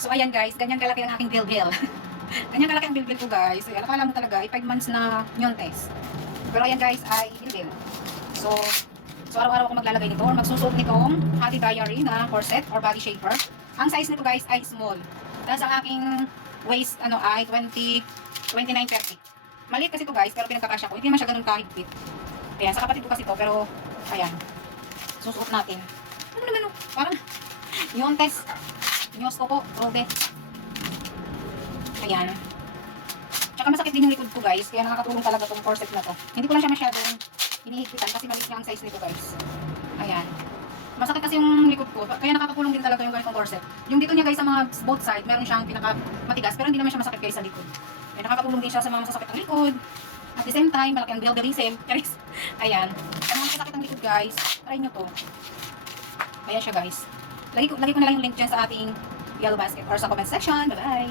So ayan guys, ganyan kalaki ang aking bilbil. Ganyan kalaki ang bilbil ko guys. Ayan, akala mo talaga, 5 months na nyontes. Pero ayan guys, ay bilbil. So araw-araw ako maglalagay nito or magsusuot nitong Happy Diary na corset or body shaper. Ang size nito guys ay small. Tapos ang aking waist ay 29-30. Maliit kasi ito guys, pero pinagkakasya ko. Hindi naman siya ganun kahigpit. Ayan, sa kapatid ko kasi ito, pero ayan. Susuot natin. Ano naman parang nyontes. Nyos ko po, Robe. Ayan. Tsaka masakit din yung likod ko guys. Kaya nakakatulong talaga tong corset na to. Hindi ko lang siya masyadong hinihigpitan kasi maliit nga ang size nito guys. Ayan. Masakit kasi yung likod ko. Kaya nakakatulong din talaga yung ganitong corset. Yung dito niya guys sa mga both side, meron siyang pinaka matigas. Pero hindi naman siya masakit guys sa likod. Kaya nakakatulong din siya sa mga masasakit ng likod. At the same time, malaki ang builderism. Ayan. Sa mga masasakit ang likod guys, try nyo to. Ayan siya guys. Lagi ko na lang yung link dyan sa ating yellow basket or sa comment section. Bye-bye!